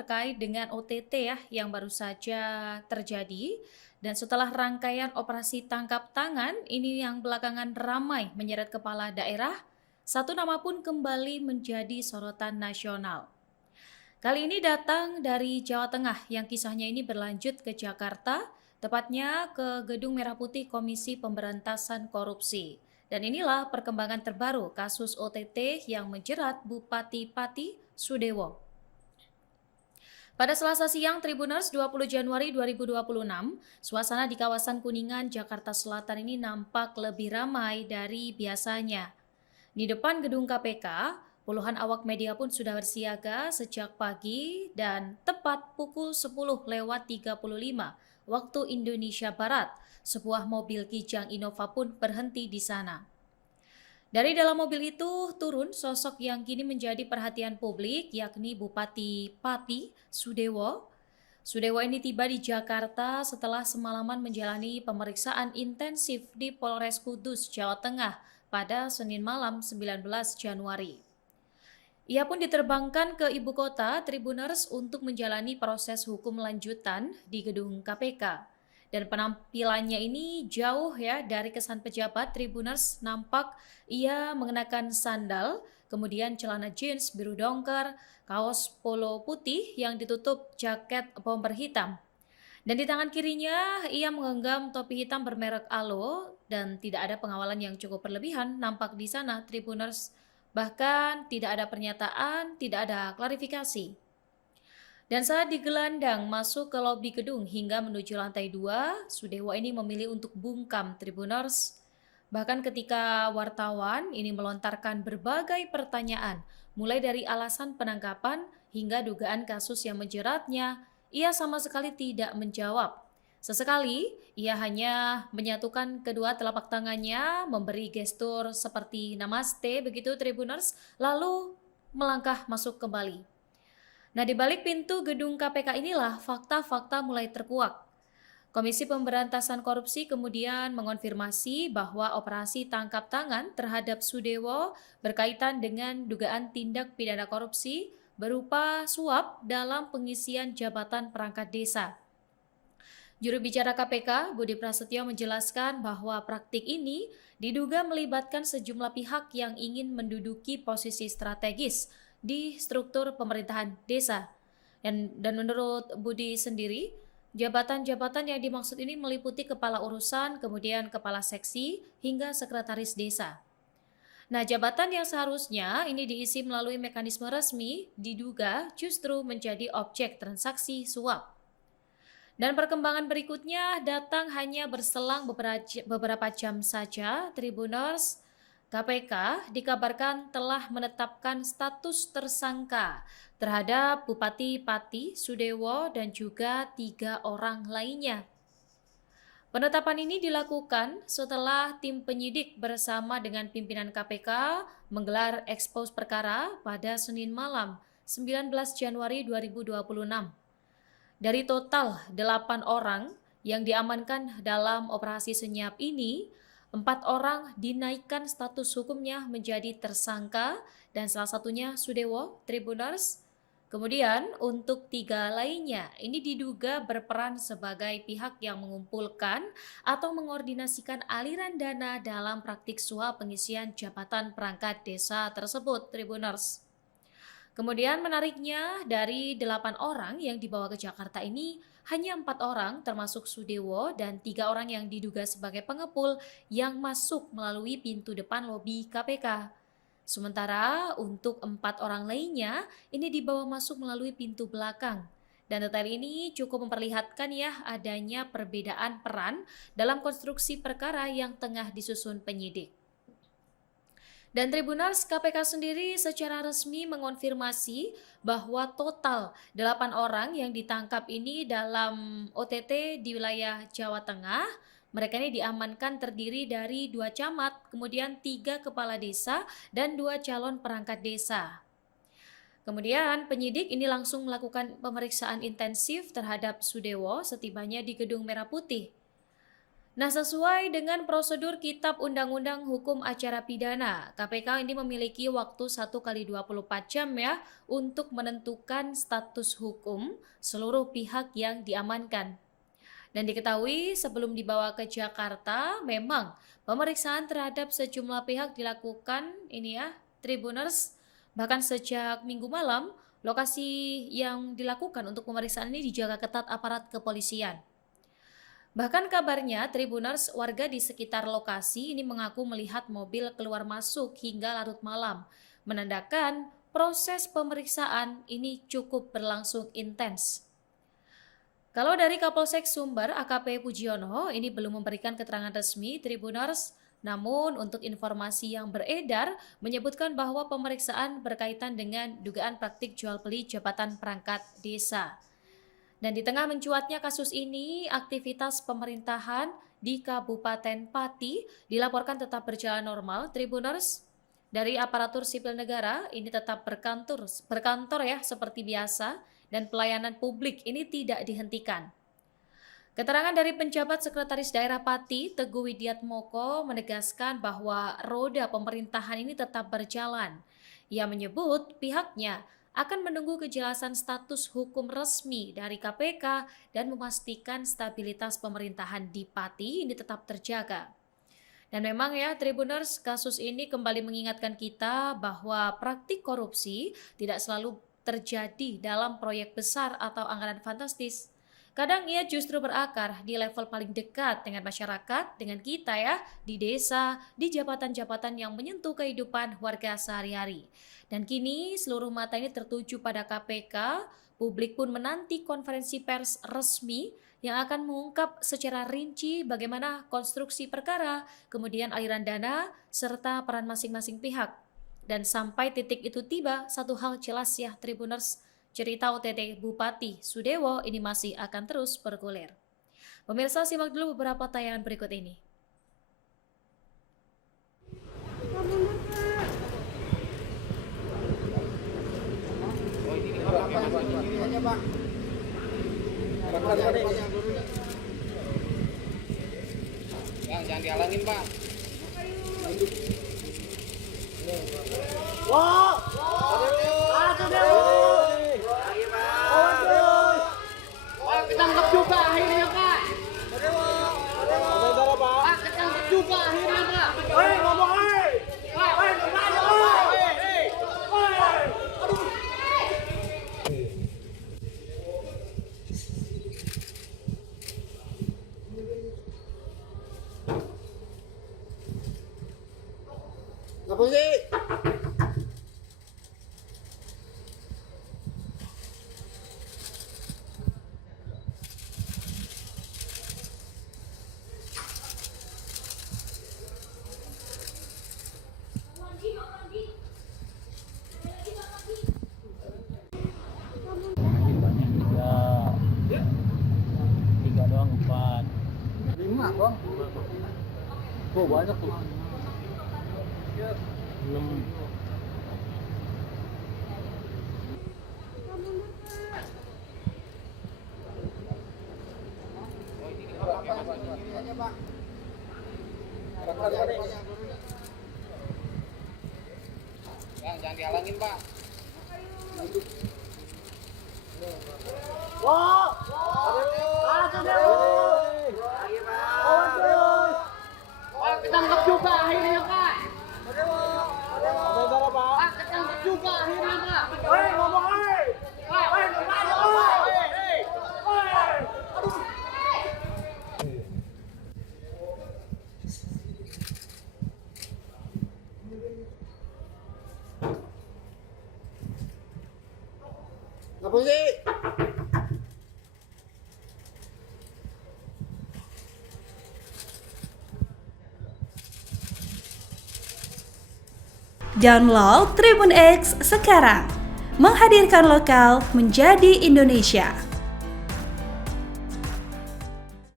terkait dengan OTT ya yang baru saja terjadi. Dan setelah rangkaian operasi tangkap tangan ini yang belakangan ramai menyeret kepala daerah, satu nama pun kembali menjadi sorotan nasional. Kali ini datang dari Jawa Tengah yang kisahnya ini berlanjut ke Jakarta, tepatnya ke Gedung Merah Putih Komisi Pemberantasan Korupsi. Dan inilah perkembangan terbaru kasus OTT yang menjerat Bupati Pati Sudewo. Pada Selasa siang, Tribuners 20 Januari 2026, suasana di kawasan Kuningan, Jakarta Selatan ini nampak lebih ramai dari biasanya. Di depan gedung KPK, puluhan awak media pun sudah bersiaga sejak pagi dan tepat pukul 10:35 waktu Indonesia Barat, sebuah mobil Kijang Innova pun berhenti di sana. Dari dalam mobil itu turun sosok yang kini menjadi perhatian publik, yakni Bupati Pati Sudewo. Sudewo ini tiba di Jakarta setelah semalaman menjalani pemeriksaan intensif di Polres Kudus, Jawa Tengah pada Senin malam 19 Januari. Ia pun diterbangkan ke ibu kota Tribuners untuk menjalani proses hukum lanjutan di gedung KPK. Dan penampilannya ini jauh ya dari kesan pejabat. Tribuners nampak ia mengenakan sandal, kemudian celana jeans biru dongker, kaos polo putih yang ditutup jaket bomber hitam. Dan di tangan kirinya ia menggenggam topi hitam bermerek Alo dan tidak ada pengawalan yang cukup berlebihan nampak di sana Tribuners. Bahkan tidak ada pernyataan, tidak ada klarifikasi. Dan saat digelandang masuk ke lobi gedung hingga menuju lantai 2, Sudewo ini memilih untuk bungkam Tribuners. Bahkan ketika wartawan ini melontarkan berbagai pertanyaan, mulai dari alasan penangkapan hingga dugaan kasus yang menjeratnya, ia sama sekali tidak menjawab. Sesekali, ia hanya menyatukan kedua telapak tangannya, memberi gestur seperti namaste begitu Tribuners, lalu melangkah masuk kembali. Nah, di balik pintu gedung KPK inilah fakta-fakta mulai terkuak. Komisi Pemberantasan Korupsi kemudian mengonfirmasi bahwa operasi tangkap tangan terhadap Sudewo berkaitan dengan dugaan tindak pidana korupsi berupa suap dalam pengisian jabatan perangkat desa. Juru bicara KPK, Budi Prasetyo menjelaskan bahwa praktik ini diduga melibatkan sejumlah pihak yang ingin menduduki posisi strategis di struktur pemerintahan desa. Dan menurut Budi sendiri, jabatan-jabatan yang dimaksud ini meliputi kepala urusan, kemudian kepala seksi, hingga sekretaris desa. Nah, jabatan yang seharusnya ini diisi melalui mekanisme resmi diduga justru menjadi objek transaksi suap. Dan perkembangan berikutnya datang hanya berselang beberapa jam saja. Tribuners, KPK dikabarkan telah menetapkan status tersangka terhadap Bupati Pati Sudewo dan juga 3 orang lainnya. Penetapan ini dilakukan setelah tim penyidik bersama dengan pimpinan KPK menggelar ekspos perkara pada Senin malam 19 Januari 2026. Dari total 8 orang yang diamankan dalam operasi senyap ini, 4 orang dinaikkan status hukumnya menjadi tersangka dan salah satunya Sudewo Tribuners. Kemudian untuk 3 lainnya ini diduga berperan sebagai pihak yang mengumpulkan atau mengordinasikan aliran dana dalam praktik suap pengisian jabatan perangkat desa tersebut Tribuners. Kemudian menariknya dari 8 orang yang dibawa ke Jakarta ini hanya 4 orang termasuk Sudewo dan 3 orang yang diduga sebagai pengepul yang masuk melalui pintu depan lobi KPK. Sementara untuk 4 orang lainnya ini dibawa masuk melalui pintu belakang. Dan detail ini cukup memperlihatkan ya adanya perbedaan peran dalam konstruksi perkara yang tengah disusun penyidik. Dan Tribunals KPK sendiri secara resmi mengonfirmasi bahwa total 8 orang yang ditangkap ini dalam OTT di wilayah Jawa Tengah. Mereka ini diamankan terdiri dari 2 camat, kemudian 3 kepala desa, dan 2 calon perangkat desa. Kemudian penyidik ini langsung melakukan pemeriksaan intensif terhadap Sudewo setibanya di Gedung Merah Putih. Nah, sesuai dengan prosedur Kitab Undang-Undang Hukum Acara Pidana, KPK ini memiliki waktu 1 kali 24 jam ya untuk menentukan status hukum seluruh pihak yang diamankan. Dan diketahui sebelum dibawa ke Jakarta, memang pemeriksaan terhadap sejumlah pihak dilakukan ini ya, Tribuners. Bahkan sejak Minggu malam, lokasi yang dilakukan untuk pemeriksaan ini dijaga ketat aparat kepolisian. Bahkan kabarnya Tribuners warga di sekitar lokasi ini mengaku melihat mobil keluar masuk hingga larut malam, menandakan proses pemeriksaan ini cukup berlangsung intens. Kalau dari Kapolsek Sumber AKP Pujiono ini belum memberikan keterangan resmi Tribuners, namun untuk informasi yang beredar menyebutkan bahwa pemeriksaan berkaitan dengan dugaan praktik jual beli jabatan perangkat desa. Dan di tengah mencuatnya kasus ini, aktivitas pemerintahan di Kabupaten Pati dilaporkan tetap berjalan normal. Tribuners dari aparatur sipil negara ini tetap berkantor ya seperti biasa, dan pelayanan publik ini tidak dihentikan. Keterangan dari penjabat Sekretaris Daerah Pati, Teguh Widiatmoko, menegaskan bahwa roda pemerintahan ini tetap berjalan. Ia menyebut pihaknya akan menunggu kejelasan status hukum resmi dari KPK dan memastikan stabilitas pemerintahan di Pati ini tetap terjaga. Dan memang ya Tribuners, kasus ini kembali mengingatkan kita bahwa praktik korupsi tidak selalu terjadi dalam proyek besar atau anggaran fantastis. Kadang ia justru berakar di level paling dekat dengan masyarakat, dengan kita ya, di desa, di jabatan-jabatan yang menyentuh kehidupan warga sehari-hari. Dan kini seluruh mata ini tertuju pada KPK, publik pun menanti konferensi pers resmi yang akan mengungkap secara rinci bagaimana konstruksi perkara, kemudian aliran dana, serta peran masing-masing pihak. Dan sampai titik itu tiba, satu hal jelas ya Tribuners, cerita OTT Bupati Sudewo ini masih akan terus bergulir. Pemirsa, simak dulu beberapa tayangan berikut ini. Bang, jangan dihalangin, Pak. Wah, ketangkep juga akhirnya Pak. Pak, ketangkep juga akhirnya Pak. Hei, ngomong hei. Hei, kemana hei? Ngapa sih? Tiga doang, 4. 5 Bang. Oh, banyak tuh. 6. Bang, jangan dihalangin, Pak. Wah, ketangkep juga akhirnya Pak. Pak, ketangkep juga akhirnya Pak. Hei, ngomong hei. Hei, kemana hei? Ngapa sih? Download Tribun X sekarang, menghadirkan lokal menjadi Indonesia.